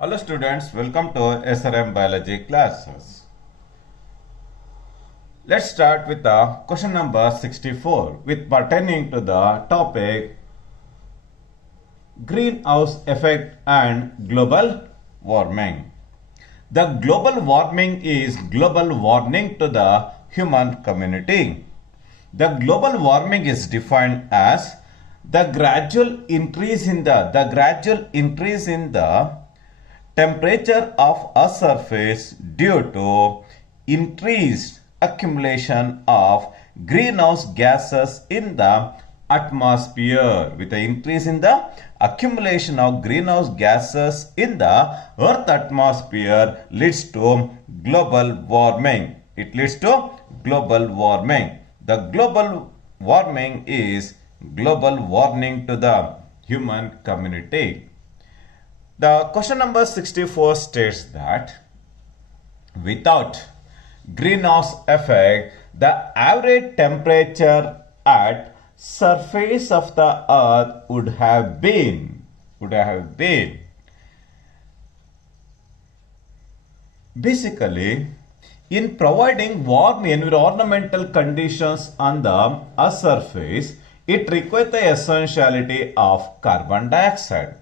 Hello students, welcome to SRM Biology classes. Let's start with the question number 64 with pertaining to the topic greenhouse effect and global warming. The global warming is global warming to the human community. The global warming is defined as the gradual increase in the temperature of a surface due to increased accumulation of greenhouse gases in the atmosphere. With the increase in the accumulation of greenhouse gases in the earth atmosphere leads to global warming. It leads to global warming. The global warming is global warming to the human community. The question number 64 states that without greenhouse effect, the average temperature at surface of the earth would have been basically in providing warm environmental conditions on the earth's surface, it requires the essentiality of carbon dioxide.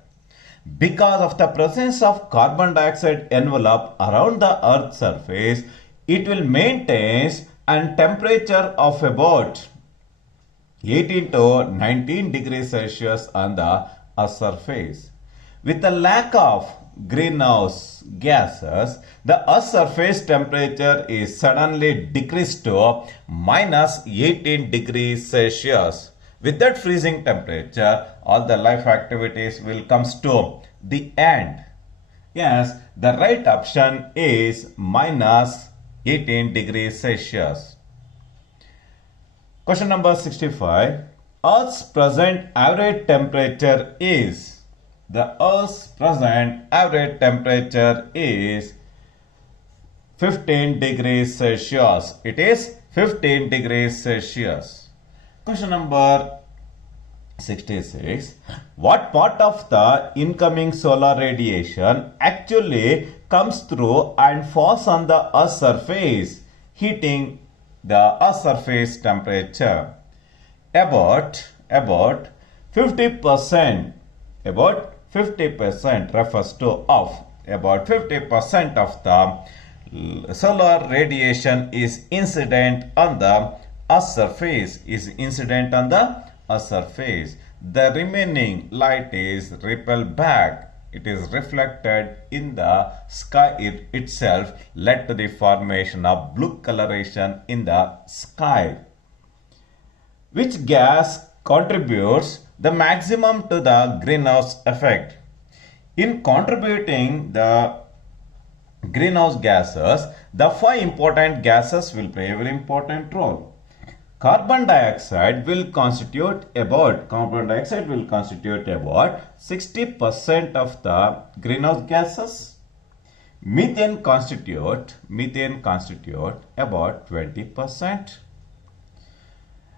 Because of the presence of carbon dioxide envelope around the earth's surface, it will maintain a temperature of about 18 to 19 degrees Celsius on the earth's surface. With the lack of greenhouse gases, the earth's surface temperature is suddenly decreased to minus 18 degrees Celsius. With that freezing temperature, all the life activities will come to the end. Yes, the right option is minus 18 degrees Celsius. Question number 65. Earth's present average temperature is. The Earth's present average temperature is 15 degrees Celsius. It is 15 degrees Celsius. Question number 66. What part of the incoming solar radiation actually comes through and falls on the Earth's surface, heating the Earth's surface temperature? About 50%. About 50% refers to of. About 50% of the solar radiation is incident on the Earth's surface. The remaining light is repelled back. It is reflected in the sky itself, led to the formation of blue coloration in the sky. Which gas contributes the maximum to the greenhouse effect? In contributing the greenhouse gases, the five important gases will play a very important role. Carbon dioxide will constitute about 60% of the greenhouse gases. Methane constitute about 20%.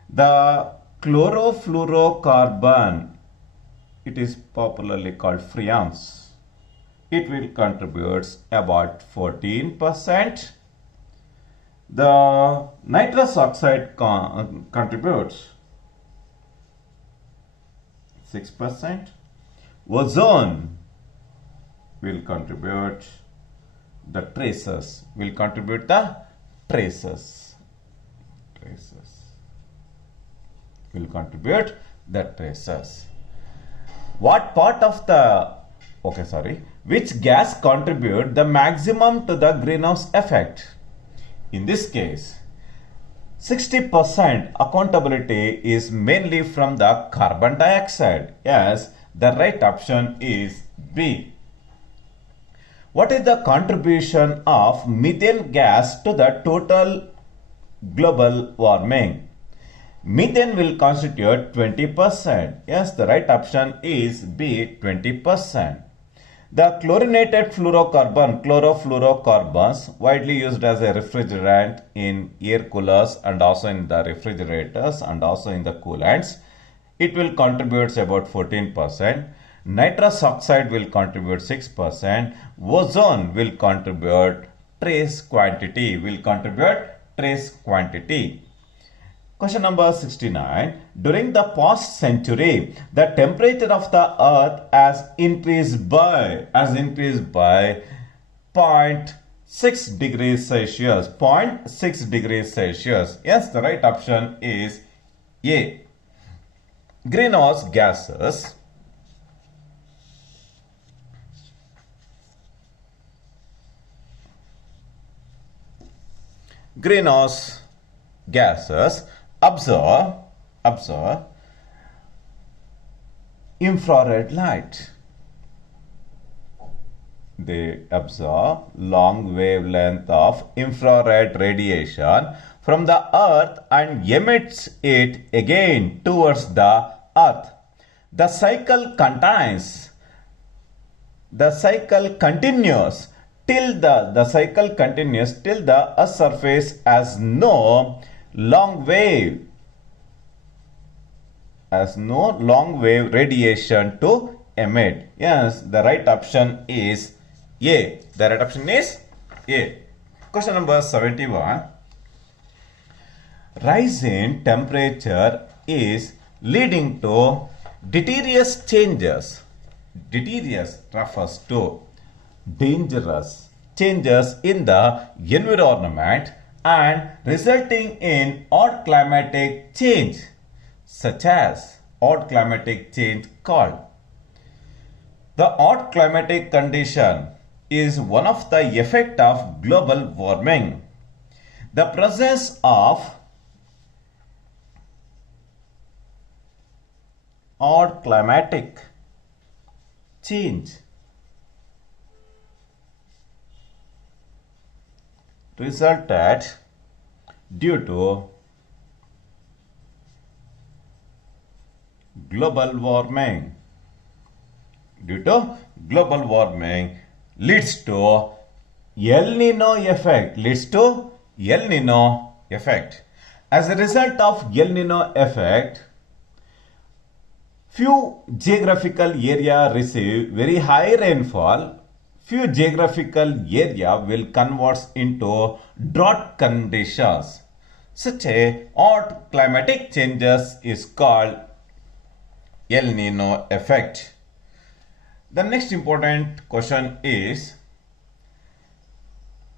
The chlorofluorocarbon, it is popularly called freons, it will contribute about 14%. The nitrous oxide contributes 6%. Ozone will contribute the traces. What part of the which gas contribute the maximum to the greenhouse effect? In this case, 60% accountability is mainly from the carbon dioxide. Yes, the right option is B. What is the contribution of methane gas to the total global warming? Methane will constitute 20%. Yes, the right option is B, 20%. The chlorinated chlorofluorocarbons, widely used as a refrigerant in air coolers and also in the refrigerators and also in the coolants, it will contribute about 14%. nitrous oxide will contribute 6%, ozone will contribute trace quantity. Question number 69. During the past century, the temperature of the earth has increased by 0.6 degrees Celsius. 0.6 degrees Celsius. Yes, the right option is A. Greenhouse gases. Greenhouse gases absorb infrared light. They absorb long wavelength of infrared radiation from the earth and emits it again towards the earth. The cycle continues till the earth's surface has no long wave radiation to emit. Yes, the right option is A. The right option is A. Question number 71. Rise in temperature is leading to deleterious changes. Deleterious refers to dangerous changes in the environment and resulting in odd climatic change, such as odd climatic change called. The odd climatic condition is one of the effects of global warming. The presence of odd climatic change resulted due to global warming. Leads to El Nino effect. As a result of El Nino effect, few geographical area receive very high rainfall. Few geographical area will convert into drought conditions. Such a odd climatic changes is called El Nino effect. The next important question is,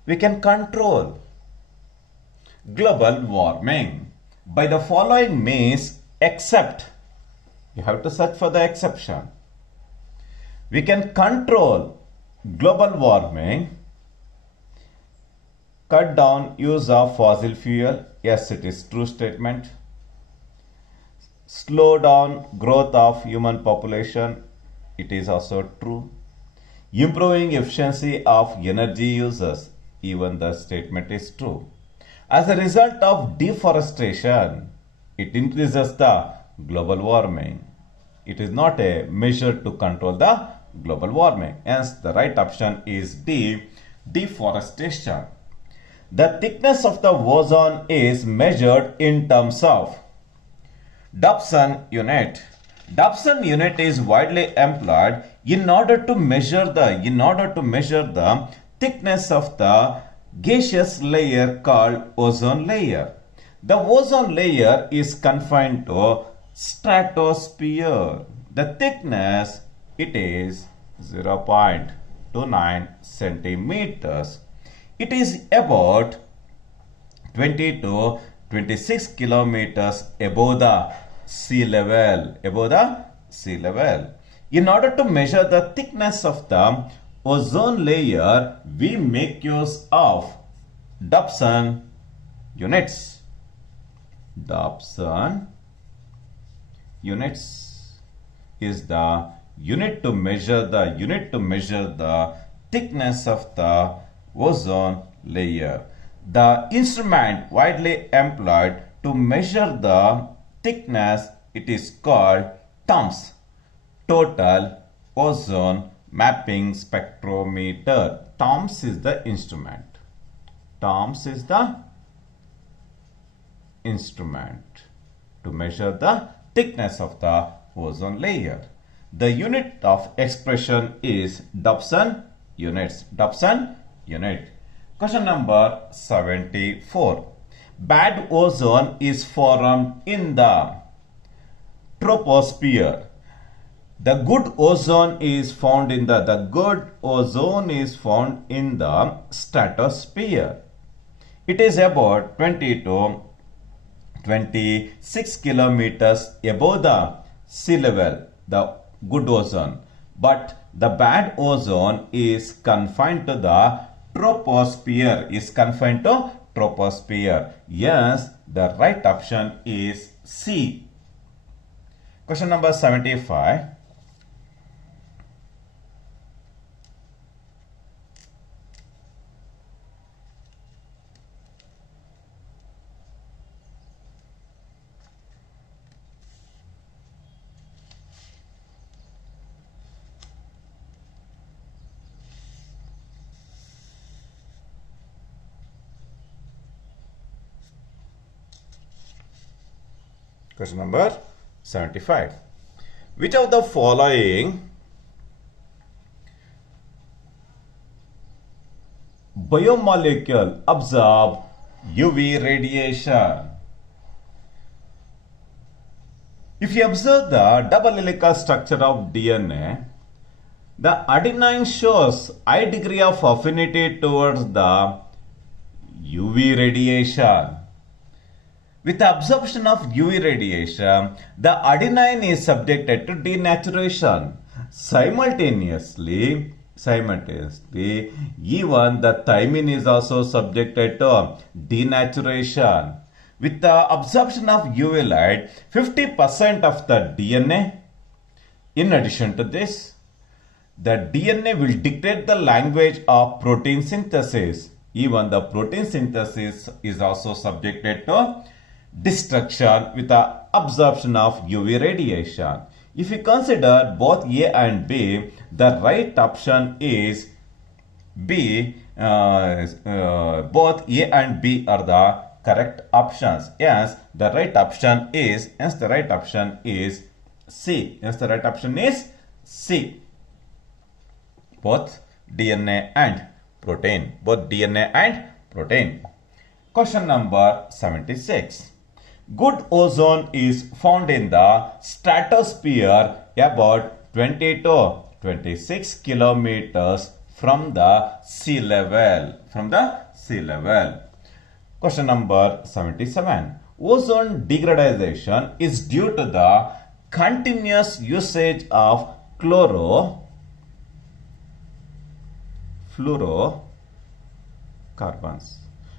we can control global warming by the following means, except you have to search for the exception. We can control global warming, cut down use of fossil fuel. Yes, it is true statement. Slow down growth of human population. It is also true. Improving efficiency of energy users. Even the statement is true. As a result of deforestation, it increases the global warming. It is not a measure to control the global warming. Hence, the right option is D, deforestation. The thickness of the ozone is measured in terms of Dobson unit. Dobson unit is widely employed in order to measure the thickness of the gaseous layer called ozone layer. The ozone layer is confined to stratosphere. The thickness, it is 0.29 centimeters. It is about 20 to 26 kilometers above the sea level. In order to measure the thickness of the ozone layer, we make use of Dobson units. Dobson units is the unit to measure the thickness of the ozone layer. The instrument widely employed to measure the thickness, it is called TOMS, Total Ozone Mapping Spectrometer. TOMS is the instrument. TOMS is the instrument to measure the thickness of the ozone layer. The unit of expression is Dobson units. Dobson unit. Question number 74. Bad ozone is formed in the troposphere. The good ozone is found in the stratosphere. It is about 20 to 26 kilometers above the sea level, the good ozone. But the bad ozone is confined to the troposphere. Yes, the right option is C. Question number 75. Question number 75. Which of the following biomolecule absorb UV radiation? If you observe the double helical structure of DNA, the adenine shows high degree of affinity towards the UV radiation. With the absorption of UV radiation, the adenine is subjected to denaturation. Simultaneously, even the thymine is also subjected to denaturation. With the absorption of UV light, 50% of the DNA, in addition to this, the DNA will dictate the language of protein synthesis. Even the protein synthesis is also subjected to destruction with the absorption of UV radiation. If you consider both A and B, the right option is B. Both A and B are the correct options. Yes, the right option is C. Yes, the right option is C. Both DNA and protein. Question number 76. Good ozone is found in the stratosphere about 20 to 26 kilometers from the sea level. Question number 77. Ozone degradation is due to the continuous usage of chlorofluorocarbons.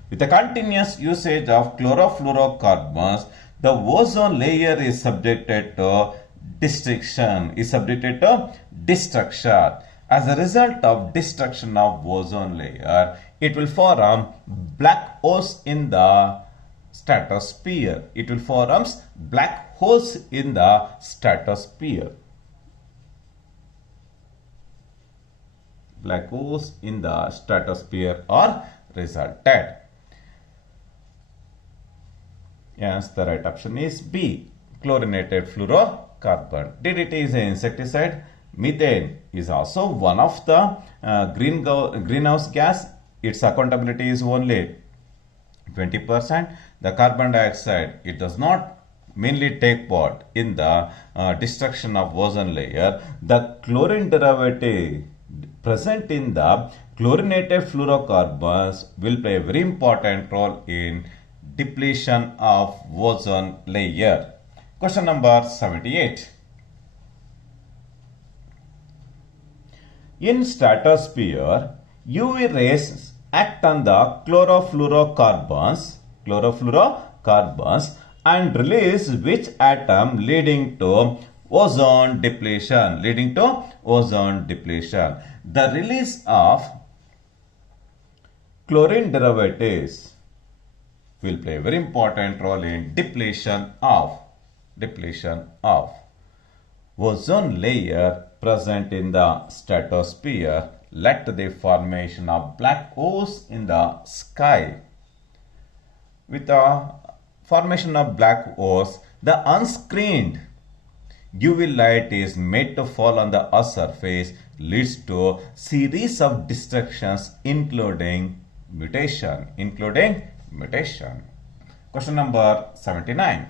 With the continuous usage of chlorofluorocarbons, the ozone layer is subjected to destruction. As a result of destruction of ozone layer, it will form black holes in the stratosphere. Black holes in the stratosphere are resulted. Yes, the right option is B. Chlorinated fluorocarbon. DDT is an insecticide. Methane is also one of the greenhouse gas. Its accountability is only 20%. The carbon dioxide, it does not mainly take part in the destruction of ozone layer. The chlorine derivative present in the chlorinated fluorocarbons will play a very important role in depletion of ozone layer. Question number 78. In stratosphere, UV rays act on the chlorofluorocarbons and release which atom, leading to ozone depletion. The release of chlorine derivatives will play a very important role in depletion of ozone layer present in the stratosphere led to the formation of black holes in the sky. With the formation of black holes, the unscreened UV light is made to fall on the Earth's surface leads to series of destructions including mutation. Question number 79.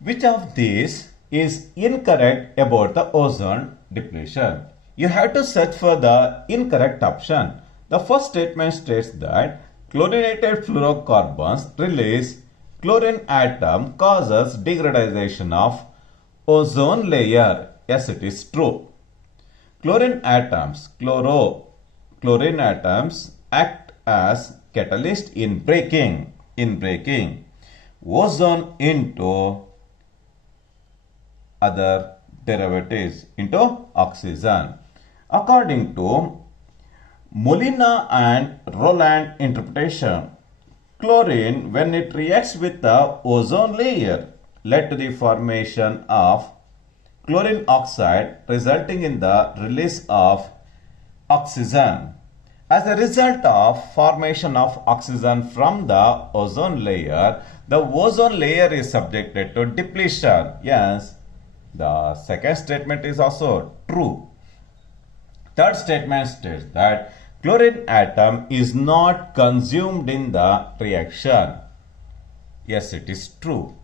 Which of these is incorrect about the ozone depletion? You have to search for the incorrect option. The first statement states that chlorinated fluorocarbons release chlorine atom causes degradation of ozone layer. Yes, it is true. Chlorine atoms act as catalyst in breaking ozone into other derivatives into oxygen. According to Molina and Roland interpretation, chlorine, when it reacts with the ozone layer, led to the formation of chlorine oxide, resulting in the release of oxygen. As a result of formation of oxygen from the ozone layer, the ozone layer is subjected to depletion. Yes, the second statement is also true. Third statement states that chlorine atom is not consumed in the reaction. Yes, it is true.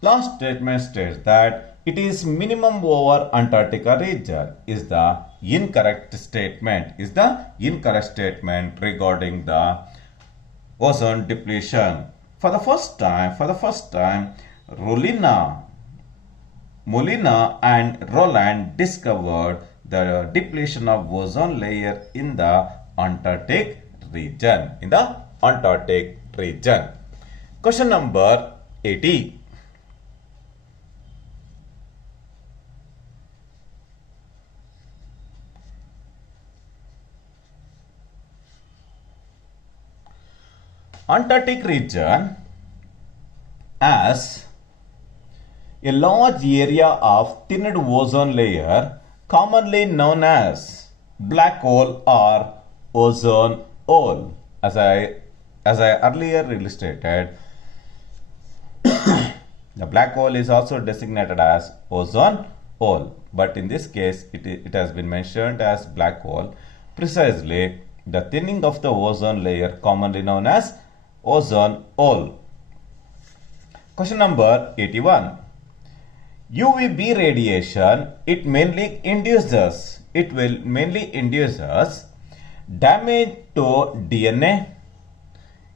Last statement states that it is minimum over Antarctica region is the incorrect statement. Regarding the ozone depletion. For the first time, Molina and Roland discovered the depletion of ozone layer in the Antarctic region. Question number 80. Antarctic region as a large area of thinned ozone layer commonly known as black hole or ozone hole. As I earlier illustrated, the black hole is also designated as ozone hole, but in this case it has been mentioned as black hole, precisely the thinning of the ozone layer commonly known as ozone hole. Question number 81. UVB radiation, it will mainly induce damage to DNA.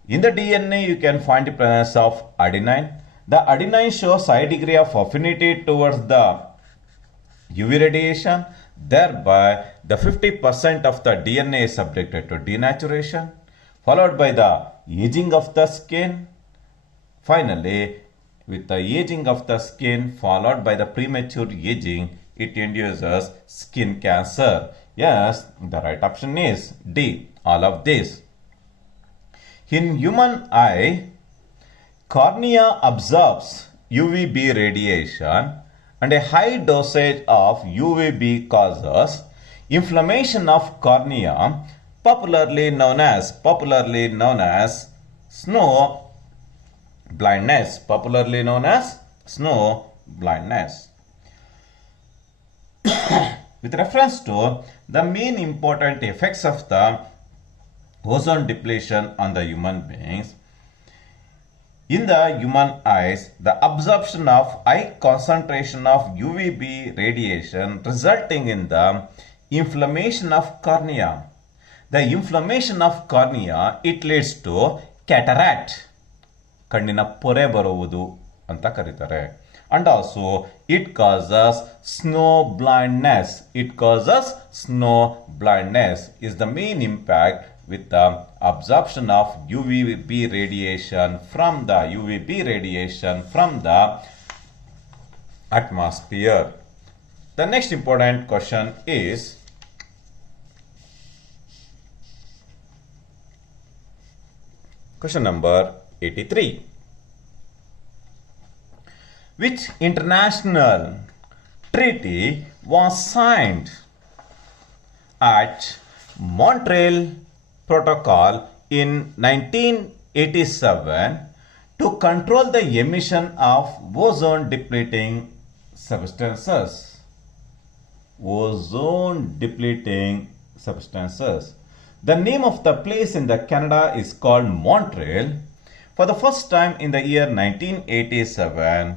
In the DNA, you can find the presence of adenine. The adenine shows high degree of affinity towards the UV radiation. Thereby, the 50% of the DNA is subjected to denaturation, followed by the aging of the skin. Finally, with the aging of the skin followed by the premature aging, it induces skin cancer. Yes, the right option is D, all of this. In human eye, cornea absorbs UVB radiation and a high dosage of UVB causes inflammation of cornea, popularly known as snow blindness. With reference to the main important effects of the ozone depletion on the human beings, in the human eyes, the absorption of high concentration of UVB radiation resulting in the inflammation of cornea. The inflammation of cornea, it leads to cataract. ಕಣ್ಣಿನ ಪೊರೆ ಬರುವುದು ಅಂತ ಕರೀತಾರೆ. And also it causes snow blindness. Is the main impact with the absorption of UVB radiation from the atmosphere. The next important question is question number 83. Which international treaty was signed at Montreal Protocol in 1987 to control the emission of ozone depleting substances. Ozone depleting substances. The name of the place in the Canada is called Montreal. For the first time in the year 1987,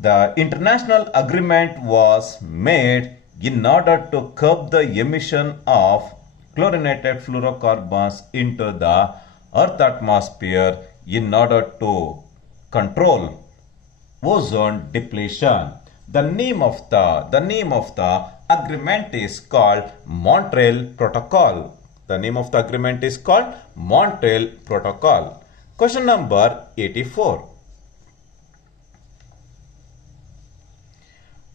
the international agreement was made in order to curb the emission of chlorinated fluorocarbons into the Earth atmosphere in order to control ozone depletion. The name of the agreement is called Montreal Protocol. The name of the agreement is called Montreal Protocol. Question number 84.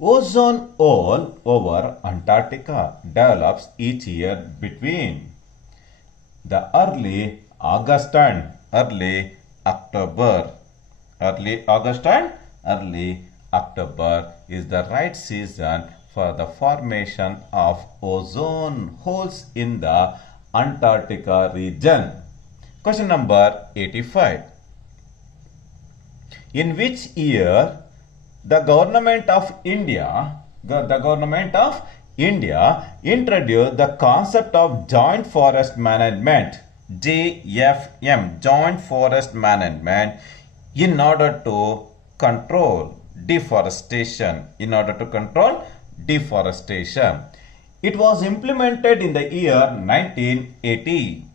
Ozone hole over Antarctica develops each year between the early August and early October. Early August and early October is the right season for the formation of ozone holes in the Antarctica region. Question number 85. In which year the government of India introduced the concept of joint forest management, JFM, joint forest management, in order to control deforestation. It was implemented in the year 1980.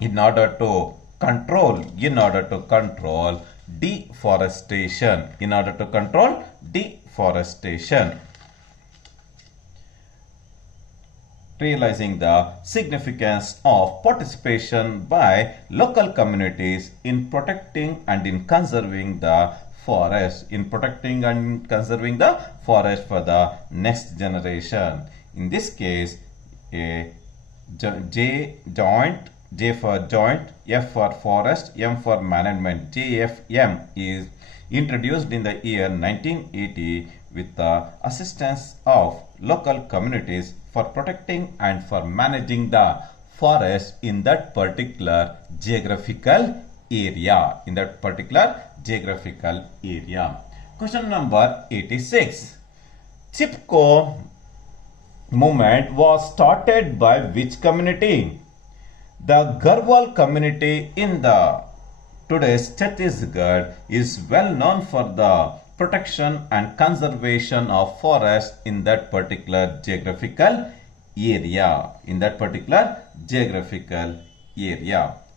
In order to control deforestation. Realizing the significance of participation by local communities in protecting and in conserving the forest, for the next generation. In this case, a J for joint, F for forest, M for management, JFM is introduced in the year 1980 with the assistance of local communities for protecting and for managing the forest in that particular geographical area. Question number 86. Chipko movement was started by which community? The Garhwal community in the today's Chhattisgarh is well known for the protection and conservation of forests in that particular geographical area.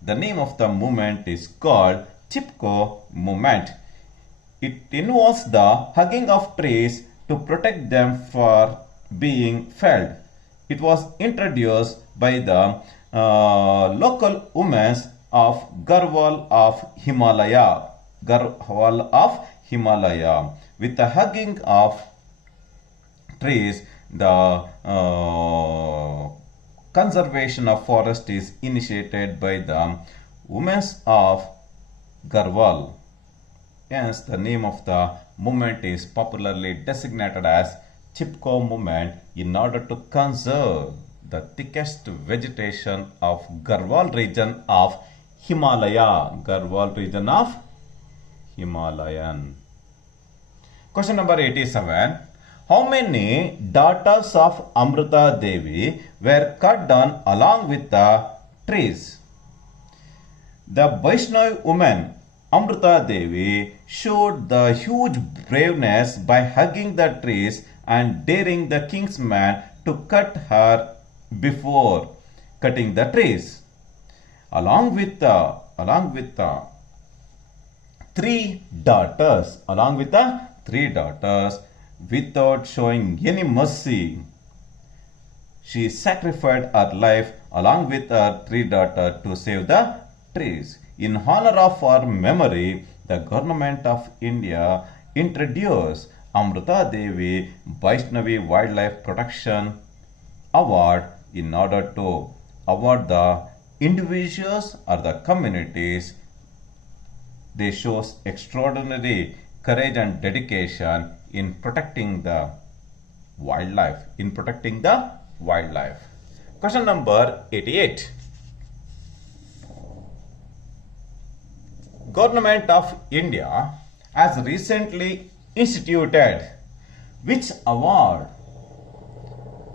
The name of the movement is called Chipko movement. It involves the hugging of trees to protect them for being felled. It was introduced by the local women of Garhwal of Himalaya. With the hugging of trees, the conservation of forest is initiated by the women of Garhwal. Hence, the name of the movement is popularly designated as Chipko movement in order to conserve the thickest vegetation of Garhwal region of Himalayan. Question number 87. How many daughters of Amruta Devi were cut down along with the trees? The Vaishnav woman Amruta Devi showed the huge braveness by hugging the trees and daring the king's man to cut her before cutting the trees. Along with the three daughters, without showing any mercy, she sacrificed her life along with her three daughters to save the trees. In honor of her memory, the government of India introduced Amruta Devi Vaishnavi Wildlife Protection Award in order to award the individuals or the communities they show extraordinary courage and dedication in protecting the wildlife? In protecting the wildlife. Question number 88. Government of India has recently instituted which award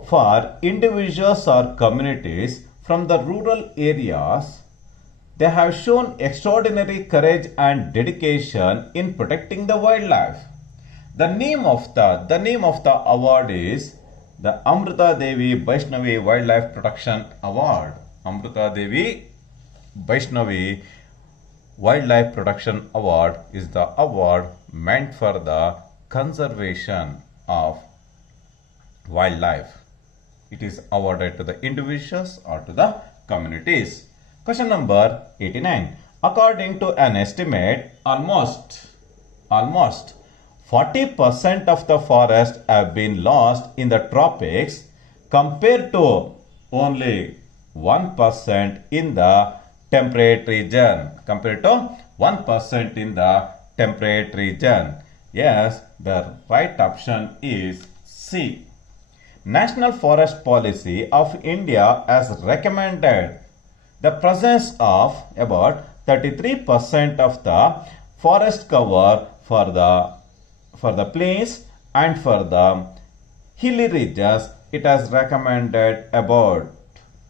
for individuals or communities from the rural areas? They have shown extraordinary courage and dedication in protecting the wildlife. The name of the award is the Amrita Devi Vaishnavi Wildlife Protection Award. Amrita Devi Vaishnavi Wildlife Protection Award is the award meant for the conservation of wildlife. It is awarded to the individuals or to the communities. Question number 89. According to an estimate, almost 40% of the forest have been lost in the tropics compared to only 1% in the temperate region. Compared to 1% in the temperate region. Yes, the right option is C. National Forest Policy of India has recommended the presence of about 33% of the forest cover for the plains and for the hilly regions. It has recommended about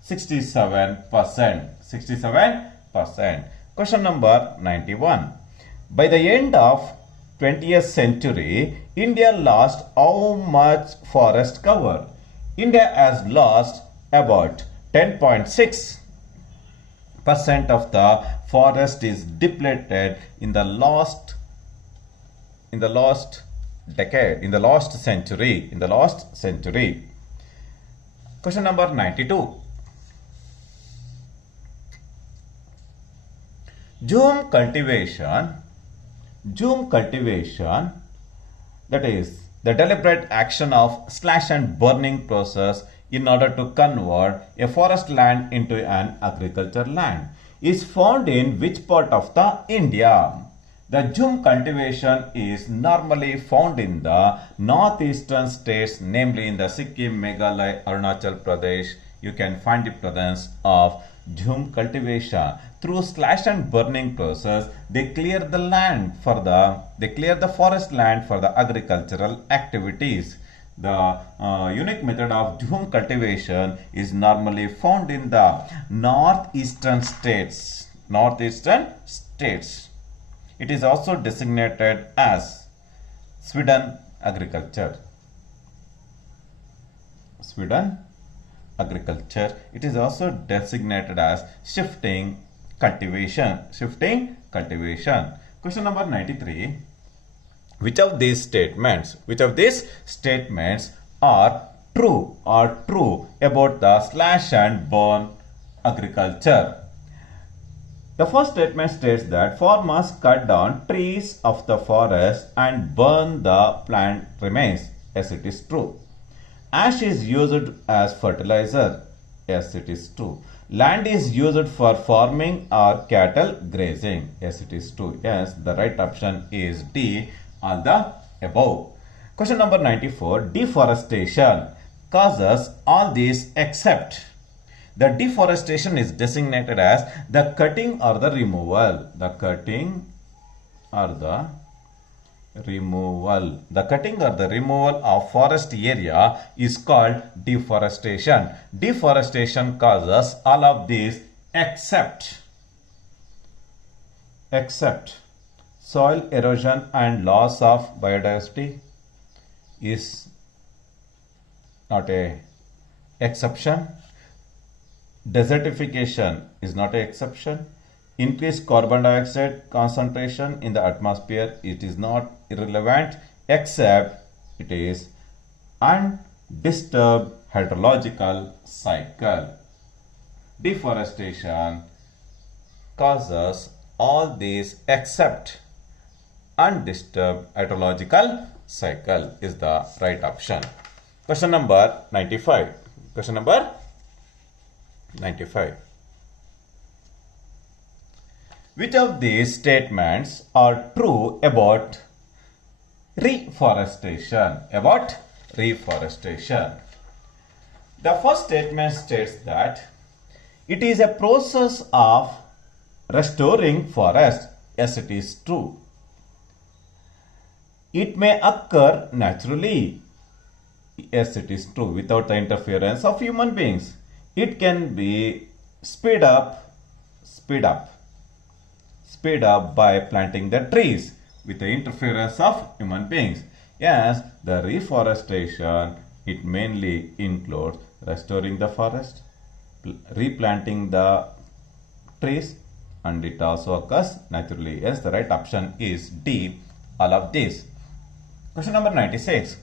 67%. 67%. Question number 91. By the end of 20th century, India lost how much forest cover? India has lost about 10.6% of the forest is depleted in the last decade, in the last century. Question number 92. Jhum cultivation, that is the deliberate action of slash and burning process in order to convert a forest land into an agriculture land, is found in which part of the India? The jhum cultivation is normally found in the northeastern states, namely in the Sikkim, Meghalaya, Arunachal Pradesh. You can find the presence of jhum cultivation. Through slash and burning process, they clear the forest land for the agricultural activities. The unique method of jhum cultivation is normally found in the northeastern states. It is also designated as Sweden agriculture. It is also designated as shifting cultivation. Question number 93. Which of these statements are true about the slash and burn agriculture? The first statement states that farmers cut down trees of the forest and burn the plant remains. Yes, it is true. Ash is used as fertilizer. Yes, it is true. Land is used for farming or cattle grazing. Yes, it is true. Yes, the right option is D, all the above. Question number 94. Deforestation causes all these except. The deforestation is designated as the cutting or the removal. The cutting or the removal of forest area is called deforestation. Deforestation causes all of these except soil erosion and loss of biodiversity is not a exception. Desertification is not an exception. Increased carbon dioxide concentration in the atmosphere, it is not irrelevant, except it is undisturbed hydrological cycle. Deforestation causes all these except undisturbed hydrological cycle is the right option. Question number 95. Which of these statements are true about Reforestation. About reforestation. The first statement states that it is a process of restoring forest. Yes, it is true. It may occur naturally. Yes, it is true, without the interference of human beings. It can be speed up by planting the trees with the interference of human beings. Yes, the reforestation, it mainly includes restoring the forest, replanting the trees, and it also occurs naturally. Yes, the right option is D, all of these. Question number 96.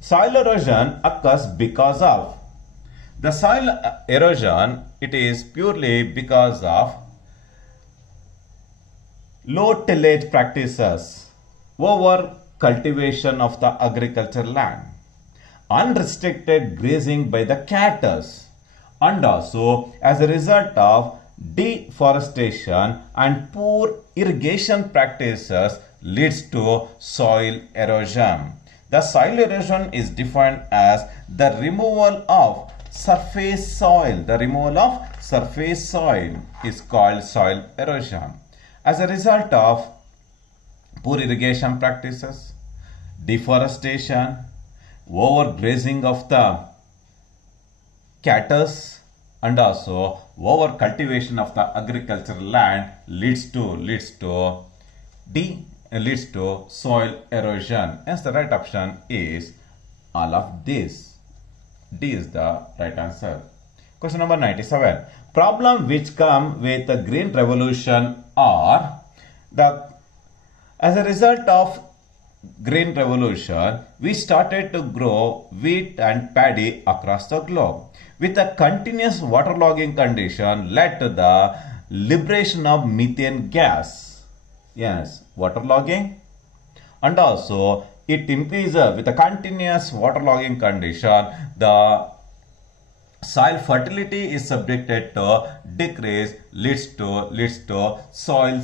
Soil erosion occurs because of. The soil erosion, it is purely because of low tillage practices, over cultivation of the agricultural land, unrestricted grazing by the cattle, and also as a result of deforestation and poor irrigation practices leads to soil erosion. The soil erosion is defined as the removal of surface soil. The removal of surface soil is called soil erosion. As a result of poor irrigation practices, deforestation, overgrazing of the cattle, and also over cultivation of the agricultural land leads to soil erosion. Hence the right option is all of this. D is the right answer. Question number 97. Problem which come with the green revolution are as a result of green revolution, we started to grow wheat and paddy across the globe. With a continuous waterlogging condition led to the liberation of methane gas. Yes, waterlogging, and also it increases with a continuous waterlogging condition. The soil fertility is subjected to decrease, leads to soil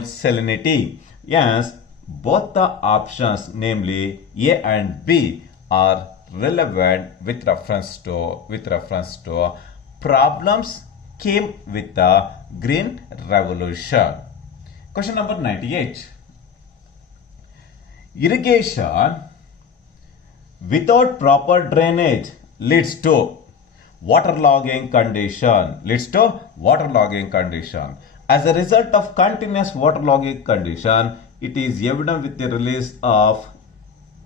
salinity. Yes, both the options, namely A and B, are relevant with reference to problems came with the green revolution. Question number 98. Irrigation without proper drainage leads to waterlogging condition. As a result of continuous waterlogging condition, it is evident with the release of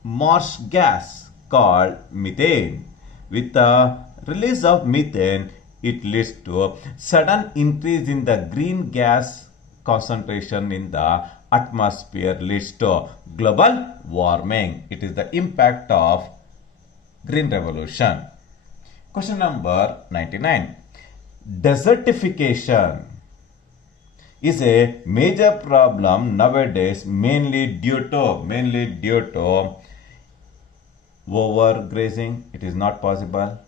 marsh gas called methane. With the release of methane, it leads to sudden increase in the green gas concentration in the atmosphere, leads to global warming. It is the impact of green revolution. Question number 99. Desertification is a major problem nowadays, mainly due to overgrazing. It is not possible.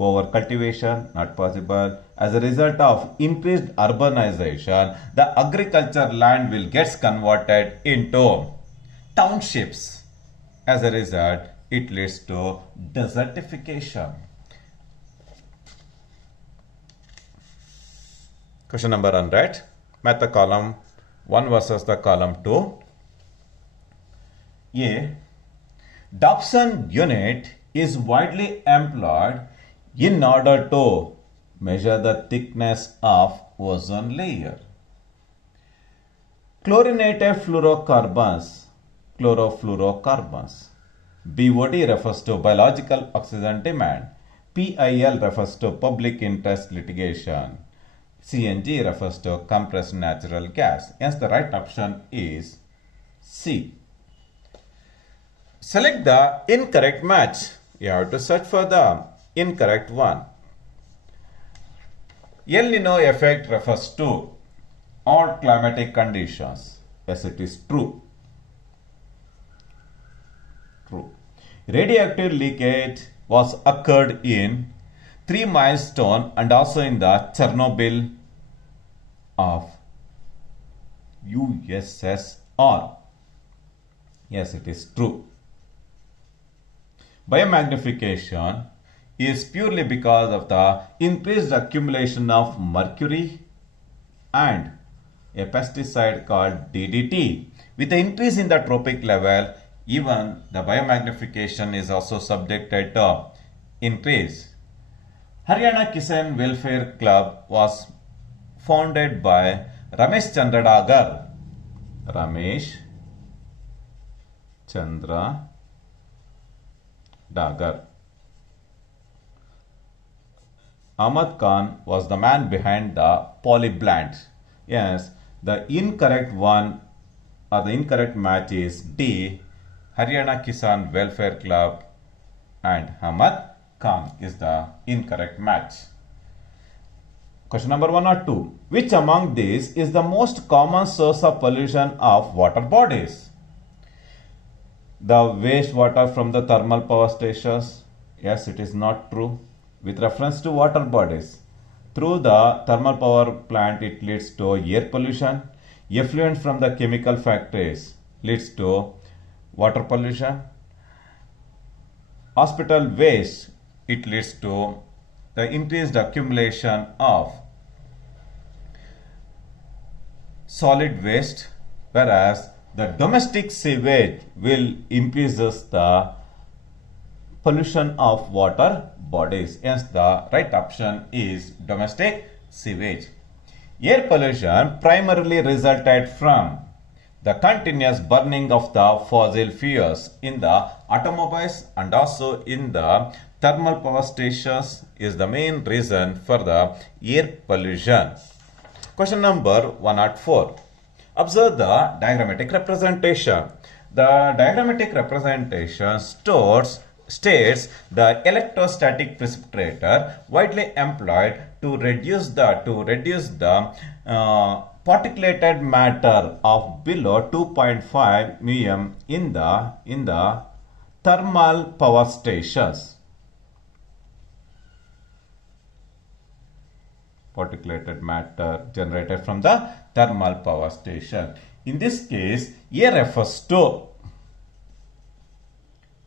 Over cultivation, not possible. As a result of increased urbanization, the agriculture land will get converted into townships. As a result, it leads to desertification. Question number 100. Match the column 1 versus the column 2. A. Dobson unit is widely employed in order to measure the thickness of ozone layer. Chlorinated fluorocarbons. BOD refers to biological oxygen demand. PIL refers to public interest litigation. CNG refers to compressed natural gas. Hence the right option is C. Select the incorrect match. You have to search for the incorrect one. El Nino effect refers to all climatic conditions. Yes, it is true. Radioactive leakage was occurred in 3 Milestone and also in the Chernobyl of USSR. Yes, it is true. Biomagnification is purely because of the increased accumulation of mercury and a pesticide called DDT. With the increase in the trophic level, even the biomagnification is also subjected to increase. Haryana Kisan Welfare Club was founded by Ramesh Chandra Dagar. Ramesh Chandra Dagar. Ahmad Khan was the man behind the polyblant. Yes, the incorrect one or the incorrect match is D. Haryana Kisan Welfare Club and Ahmad Khan is the incorrect match. Question number 1 or 2. Which among these is the most common source of pollution of water bodies? The wastewater from the thermal power stations? Yes, it is not true. With reference to water bodies, through the thermal power plant, it leads to air pollution. Effluent from the chemical factories leads to water pollution. Hospital waste, it leads to the increased accumulation of solid waste, whereas the domestic sewage will increases the pollution of water bodies. Hence, the right option is domestic sewage. Air pollution primarily resulted from the continuous burning of the fossil fuels in the automobiles and also in the thermal power stations is the main reason for the air pollution. Question number 104. Observe the diagrammatic representation. The diagrammatic representation states the electrostatic precipitator widely employed to reduce the particulated matter of below 2.5 mm in the thermal power stations. Particulated matter generated from the thermal power station. In this case, A refers to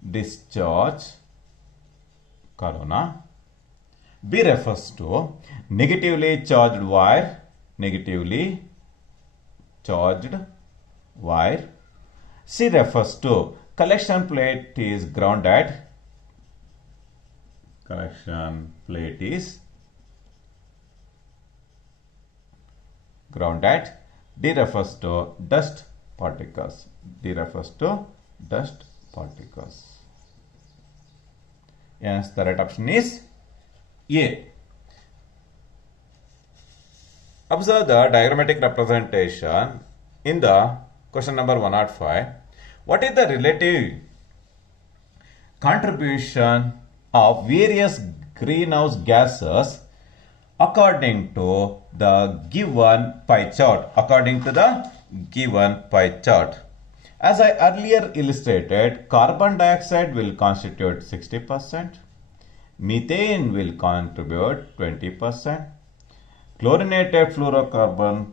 discharge corona. B refers to negatively charged wire. C refers to collection plate is grounded. D refers to dust particles. Yes, the right option is A. Observe the diagrammatic representation in the question number 105. What is the relative contribution of various greenhouse gases according to the given pie chart? As I earlier illustrated, carbon dioxide will constitute 60%, methane will contribute 20%, chlorinated fluorocarbon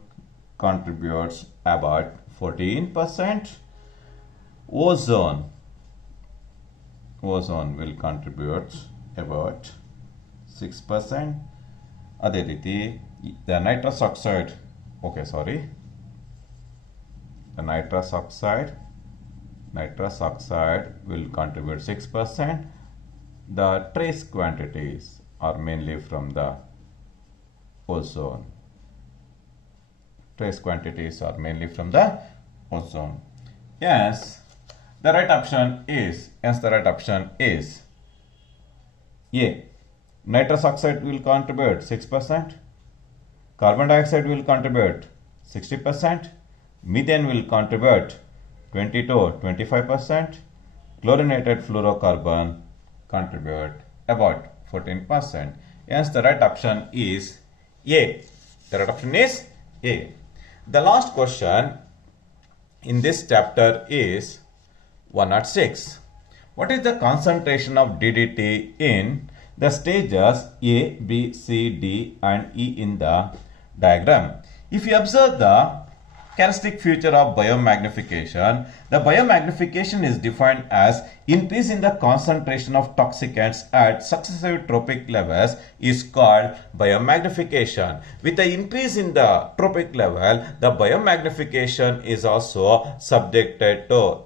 contributes about 14%, ozone will contribute about 6%. ಅದೇ ರೀತಿ the nitrous oxide will contribute 6%. The trace quantities are mainly from the ozone. Yes, the right option is A. Nitrous oxide will contribute 6%, carbon dioxide will contribute 60%, methane will contribute 20 to 25%, chlorinated fluorocarbon contribute about 14%. Hence, the right option is A. The last question in this chapter is 106. What is the concentration of DDT in the stages A, B, C, D and E in the diagram? If you observe the Characteristic feature of biomagnification. The biomagnification is defined as increase in the concentration of toxicants at successive tropic levels is called biomagnification. With the increase in the tropic level, the biomagnification is also subjected to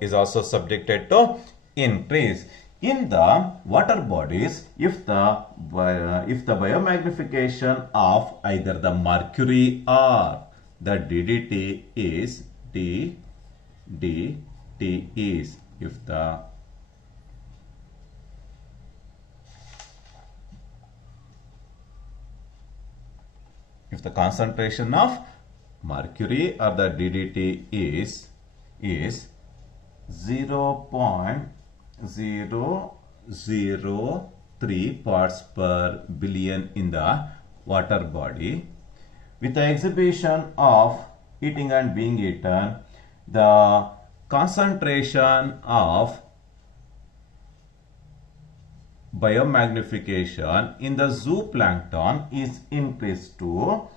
increase. In the water bodies, if the biomagnification of either the mercury or the DDT is if the concentration of mercury or the DDT is 0.003 parts per billion in the water body, with the exhibition of eating and being eaten, the concentration of biomagnification in the zooplankton is increased to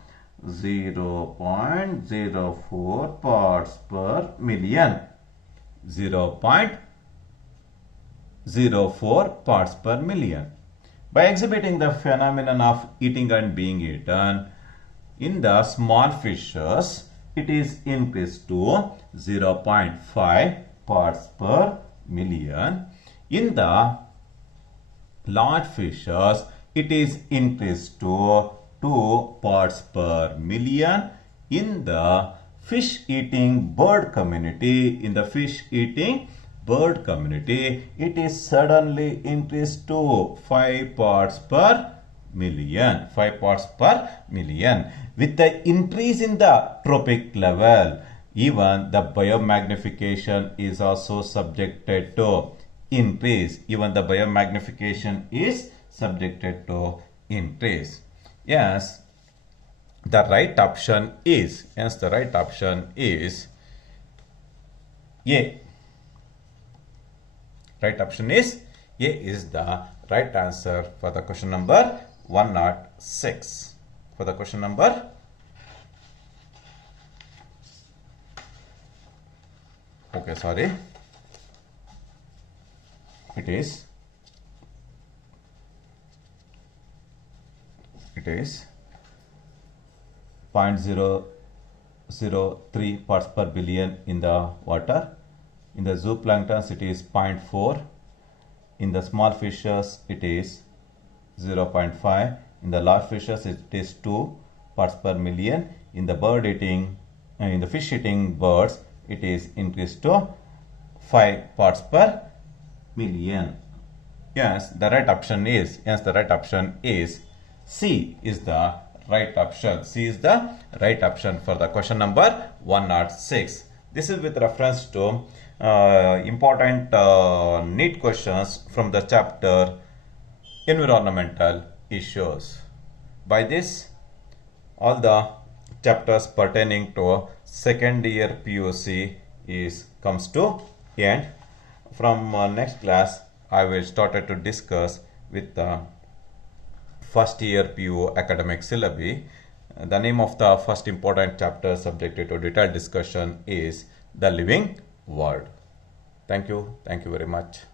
0.04 parts per million. 0.04 parts per million. By exhibiting the phenomenon of eating and being eaten, in the small fishes, it is increased to 0.5 parts per million. In the large fishes, it is increased to 2 parts per million. In the fish-eating bird community, it is suddenly increased to 5 parts per million. With the increase in the tropic level, even the biomagnification is also subjected to increase. Yes, the right option is A. Right option is A is the right answer for the question number 106. For the question number it is 0.003 parts per billion in the water. In the zooplanktons, it is 0.4. In the small fishes, it is 0.5. In the large fishes, it is 2 parts per million. In the fish-eating birds, it is increased to 5 parts per million. Yes, the right option is C is the right option. C is the right option for the question number 106. This is with reference to important NEET questions from the chapter Environmental Issues. By this, all the chapters pertaining to second year PUC comes to end. From next class, I will start to discuss with the first year PU academic syllabi. The name of the first important chapter subjected to detailed discussion is The Living World. Thank you very much.